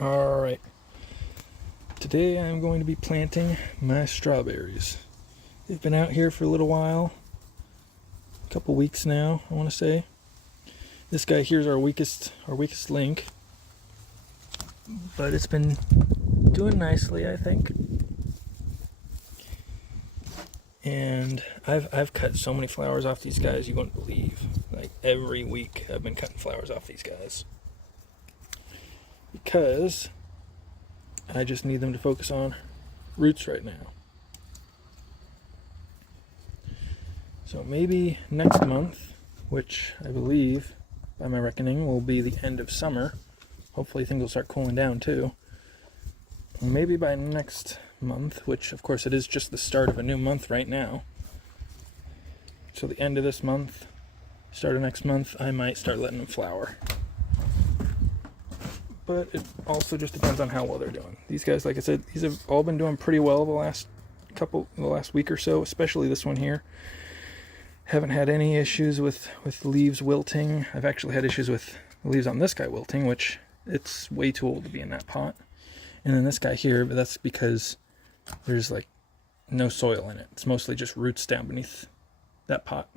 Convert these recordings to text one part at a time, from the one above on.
Alright, today I'm going to be planting my strawberries. They've been out here for a little while, a couple weeks now, I want to say. This guy here's our weakest link, but it's been doing nicely, I think. And I've cut so many flowers off these guys you wouldn't believe. Like every week I've been cutting flowers off these guys, because I just need them to focus on roots right now. So maybe next month, which I believe, by my reckoning, will be the end of summer. Hopefully things will start cooling down too. Maybe by next month, which of course it is just the start of a new month right now. So the end of this month, start of next month, I might start letting them flower. But it also just depends on how well they're doing. These guys, like I said, these have all been doing pretty well the last week or so, especially this one here. Haven't had any issues with leaves wilting. I've actually had issues with the leaves on this guy wilting, which it's way too old to be in that pot. And then this guy here, but that's because there's like no soil in it. It's mostly just roots down beneath that pot.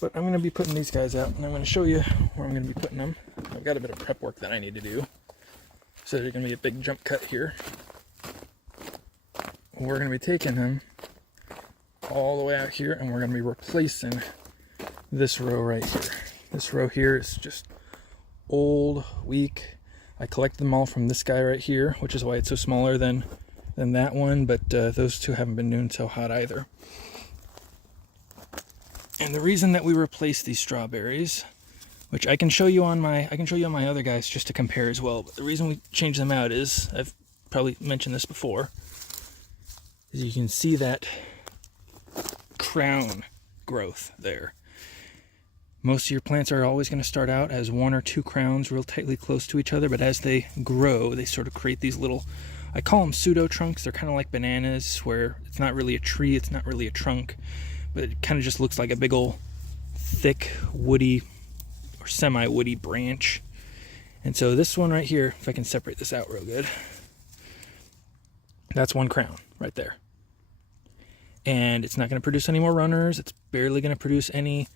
But I'm going to be putting these guys out, and I'm going to show you where I'm going to be putting them. I've got a bit of prep work that I need to do. So there's going to be a big jump cut here. We're going to be taking them all the way out here, and we're going to be replacing this row right here. This row here is just old, weak. I collected them all from this guy right here, which is why it's so smaller than that one, but those two haven't been doing so hot either. And the reason that we replaced these strawberries, which I can show you on my other guys just to compare as well, but the reason we changed them out is, I've probably mentioned this before, is you can see that crown growth there. Most of your plants are always going to start out as one or two crowns real tightly close to each other, but as they grow, they sort of create these little, I call them pseudo trunks. They're kind of like bananas, where it's not really a tree, it's not really a trunk, but it kind of just looks like a big old thick woody or semi-woody branch. And so this one right here, if I can separate this out real good, that's one crown right there. And it's not going to produce any more runners. It's barely going to produce any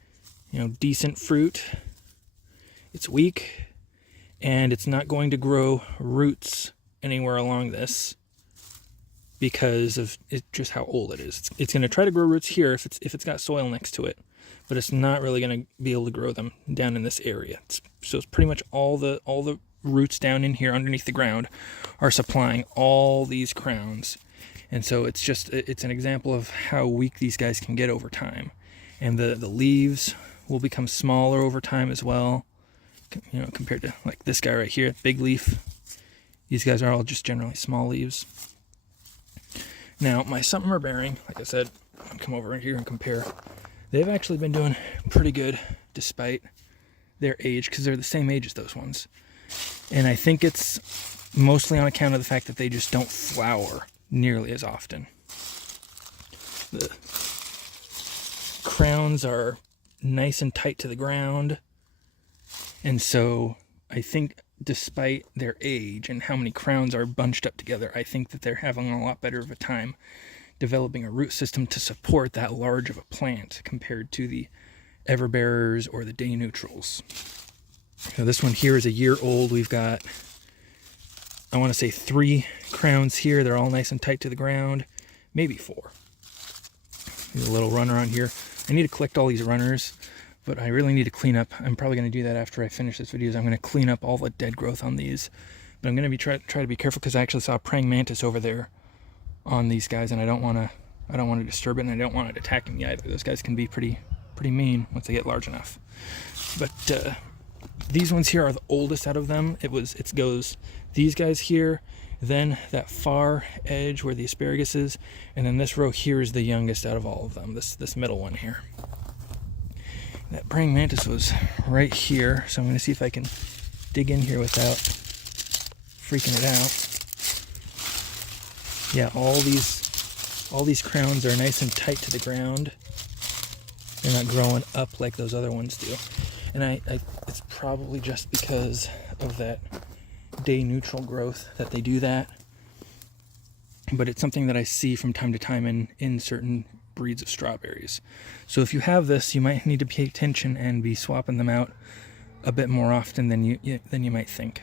decent fruit. It's weak, and it's not going to grow roots anywhere along this because of just how old it is. It's going to try to grow roots here if it's got soil next to it, but it's not really going to be able to grow them down in this area. So it's pretty much all the roots down in here underneath the ground are supplying all these crowns. And so it's an example of how weak these guys can get over time. And the leaves will become smaller over time as well, compared to like this guy right here, big leaf. These guys are all just generally small leaves. Now, my summer bearing, like I said, I'll come over here and compare. They've actually been doing pretty good despite their age, because they're the same age as those ones. And I think it's mostly on account of the fact that they just don't flower nearly as often. The crowns are nice and tight to the ground, and so I think despite their age and how many crowns are bunched up together, I think that they're having a lot better of a time developing a root system to support that large of a plant compared to the everbearers or the day neutrals. So this one here is a year old. We've got, I want to say 3 crowns here. They're all nice and tight to the ground, maybe 4. There's a little runner on here. I need to collect all these runners, but I really need to clean up. I'm probably going to do that after I finish this video. I'm going to clean up all the dead growth on these, but I'm going to try to be careful, because I actually saw a praying mantis over there on these guys, and I don't want to disturb it, and I don't want it attacking me either. Those guys can be pretty mean once they get large enough. But these ones here are the oldest out of them. It goes these guys here, then that far edge where the asparagus is, and then this row here is the youngest out of all of them, this middle one here. That praying mantis was right here, so I'm going to see if I can dig in here without freaking it out. Yeah, all these crowns are nice and tight to the ground. They're not growing up like those other ones do. And it's probably just because of that day neutral growth that they do that. But it's something that I see from time to time in certain breeds of strawberries. So if you have this, you might need to pay attention and be swapping them out a bit more often than you might think.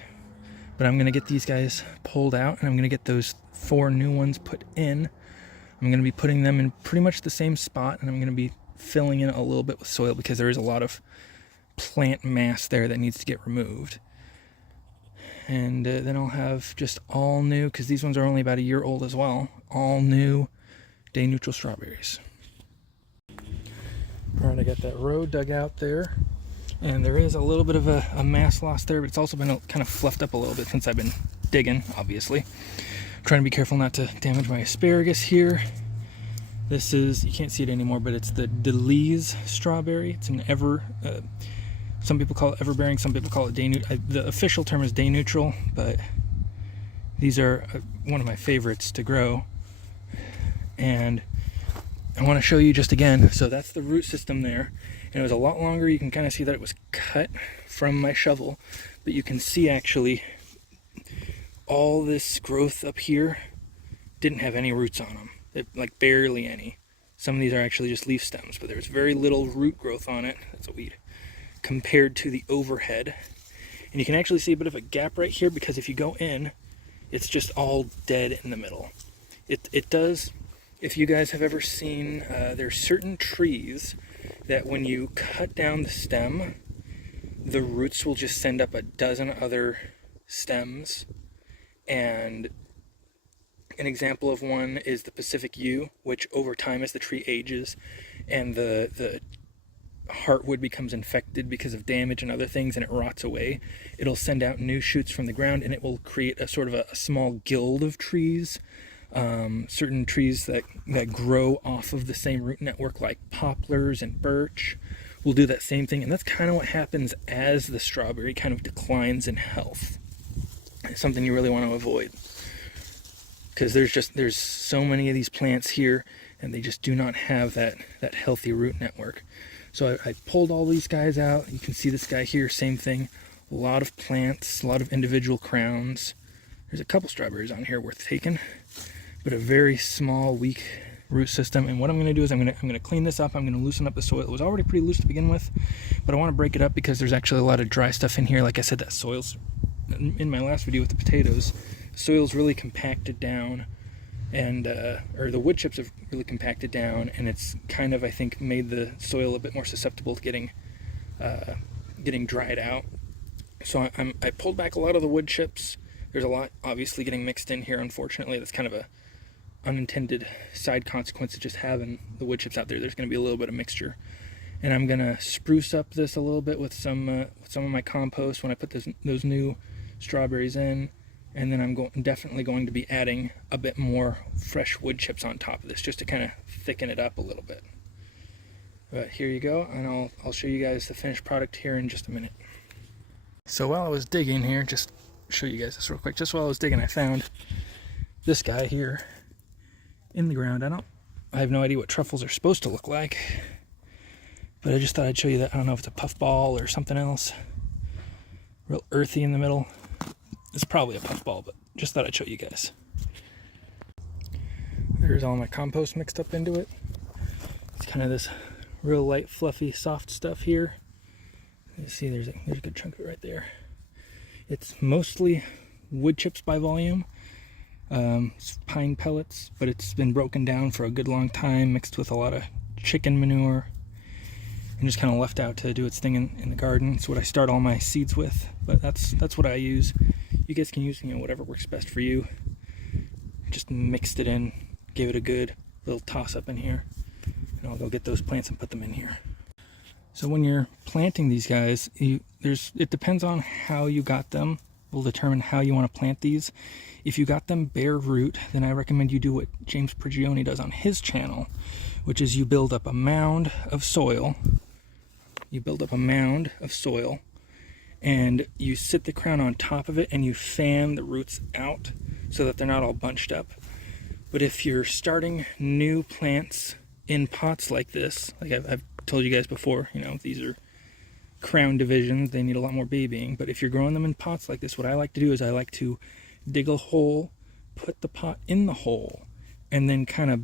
But I'm going to get these guys pulled out, and I'm going to get those 4 new ones put in. I'm going to be putting them in pretty much the same spot, and I'm going to be filling in a little bit with soil because there is a lot of plant mass there that needs to get removed. And then I'll have just all new, because these ones are only about a year old as well, all new day neutral strawberries. All right, I got that row dug out there, and there is a little bit of a mass loss there, but it's also been kind of fluffed up a little bit since I've been digging, obviously. I'm trying to be careful not to damage my asparagus here. This is, you can't see it anymore, but it's the Delise strawberry. It's an some people call it everbearing, some people call it day neutral. The official term is day neutral, but these are one of my favorites to grow. And I want to show you just again, so that's the root system there, and it was a lot longer. You can kind of see that it was cut from my shovel, but you can see actually all this growth up here didn't have any roots on them. Like barely any. Some of these are actually just leaf stems, but there's very little root growth on it. That's a weed. Compared to the overhead. And you can actually see a bit of a gap right here, because if you go in, it's just all dead in the middle. It does, if you guys have ever seen, there's certain trees that when you cut down the stem, the roots will just send up a dozen other stems. And an example of one is the Pacific yew, which over time as the tree ages and the heartwood becomes infected because of damage and other things, and it rots away, it'll send out new shoots from the ground, and it will create a sort of a small guild of trees. Certain trees that grow off of the same root network, like poplars and birch, will do that same thing. And that's kind of what happens as the strawberry kind of declines in health. It's something you really want to avoid, because there's so many of these plants here, and they just do not have that healthy root network. So I pulled all these guys out. You can see this guy here, same thing. A lot of plants, a lot of individual crowns. There's a couple strawberries on here worth taking, but a very small, weak root system. And what I'm going to do is I'm going to clean this up. I'm going to loosen up the soil. It was already pretty loose to begin with, but I want to break it up because there's actually a lot of dry stuff in here. Like I said, that soil's, in my last video with the potatoes, the soil's really compacted down, and or the wood chips have really compacted down, and it's kind of, I think, made the soil a bit more susceptible to getting dried out. So I pulled back a lot of the wood chips. There's a lot obviously getting mixed in here, unfortunately. That's kind of a unintended side consequence of just having the wood chips out there. There's going to be a little bit of mixture, and I'm going to spruce up this a little bit with some of my compost when I put those new strawberries in. And then I'm definitely going to be adding a bit more fresh wood chips on top of this, just to kind of thicken it up a little bit. But here you go, and I'll show you guys the finished product here in just a minute. So while I was digging here, just show you guys this real quick. Just while I was digging, I found this guy here in the ground. I have no idea what truffles are supposed to look like, but I just thought I'd show you that. I don't know if it's a puffball or something else. Real earthy in the middle. It's probably a puffball, but just thought I'd show you guys. There's all my compost mixed up into it. It's kind of this real light, fluffy, soft stuff here. You see, there's a good chunk of it right there. It's mostly wood chips by volume. It's pine pellets, but it's been broken down for a good long time, mixed with a lot of chicken manure, and just kind of left out to do its thing in the garden. It's what I start all my seeds with, but that's what I use. You guys can use, whatever works best for you. Just mixed it in, gave it a good little toss up in here, and I'll go get those plants and put them in here. So when you're planting these guys, it depends on how you got them. Will determine how you want to plant these. If you got them bare root, then I recommend you do what James Prigioni does on his channel, which is you build up a mound of soil. And you sit the crown on top of it, and you fan the roots out so that they're not all bunched up. But if you're starting new plants in pots like this, like I've told you guys before, these are crown divisions, they need a lot more babying. But if you're growing them in pots like this, what I like to do is I like to dig a hole, put the pot in the hole, and then kind of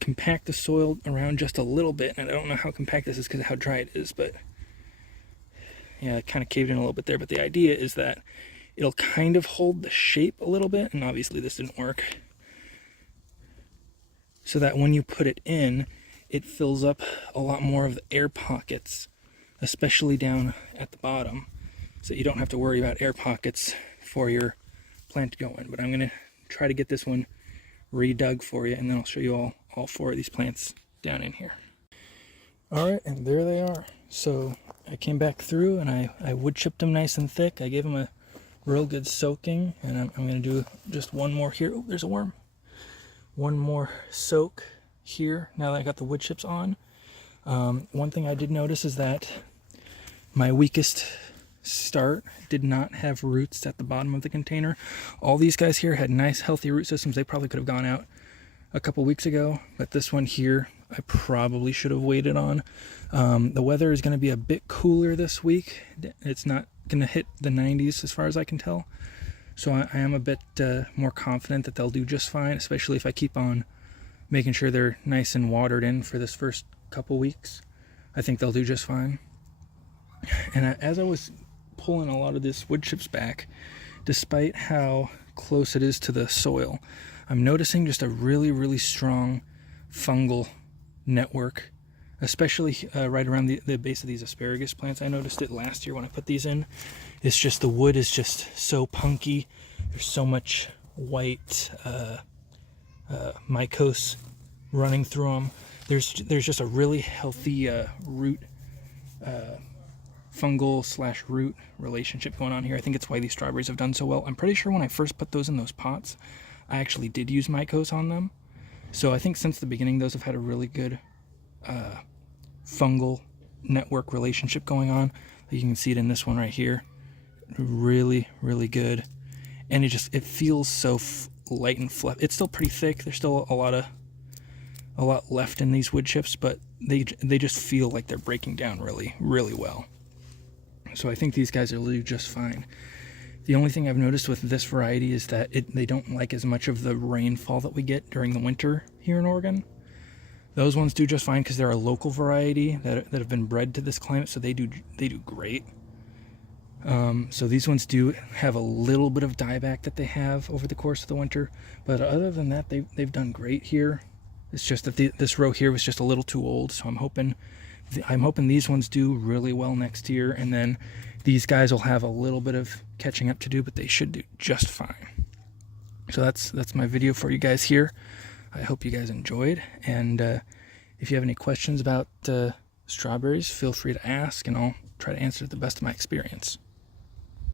compact the soil around just a little bit. And I don't know how compact this is because of how dry it is, but yeah, it kind of caved in a little bit there. But the idea is that it'll kind of hold the shape a little bit, and obviously this didn't work, so that when you put it in, it fills up a lot more of the air pockets, especially down at the bottom, so you don't have to worry about air pockets for your plant going. But I'm going to try to get this one redug for you, and then I'll show you all 4 of these plants down in here. All right, and there they are. So I came back through and I wood chipped them nice and thick. I gave them a real good soaking, and I'm going to do just one more here. Oh, there's a worm. One more soak here now that I got the wood chips on. One thing I did notice is that my weakest start did not have roots at the bottom of the container. All these guys here had nice healthy root systems. They probably could have gone out a couple weeks ago, but this one here I probably should have waited on. The weather is going to be a bit cooler this week. It's not going to hit the 90s as far as I can tell, so I am a bit more confident that they'll do just fine, especially if I keep on making sure they're nice and watered in for this first couple weeks. I think they'll do just fine. And as I was pulling a lot of this wood chips back, despite how close it is to the soil, I'm noticing just a really strong fungal network, especially right around the base of these asparagus plants. I noticed it last year when I put these in. It's just the wood is just so punky. There's so much white mycose running through them. There's just a really healthy root fungal / root relationship going on here. I think it's why these strawberries have done so well. I'm pretty sure when I first put those in those pots, I actually did use mycose on them. So I think since the beginning, those have had a really good fungal network relationship going on. You can see it in this one right here. Really good. And it feels so light and fluffy. It's still pretty thick. There's still a lot left in these wood chips, but they just feel like they're breaking down really well. So I think these guys will do just fine. The only thing I've noticed with this variety is that they don't like as much of the rainfall that we get during the winter here in Oregon. Those ones do just fine because they're a local variety that have been bred to this climate, so they do great. So these ones do have a little bit of dieback that they have over the course of the winter, but other than that, they've done great here. It's just that this row here was just a little too old, so I'm hoping these ones do really well next year, and then these guys will have a little bit of catching up to do, but they should do just fine. So that's my video for you guys here. I hope you guys enjoyed, and if you have any questions about strawberries, feel free to ask, and I'll try to answer to the best of my experience.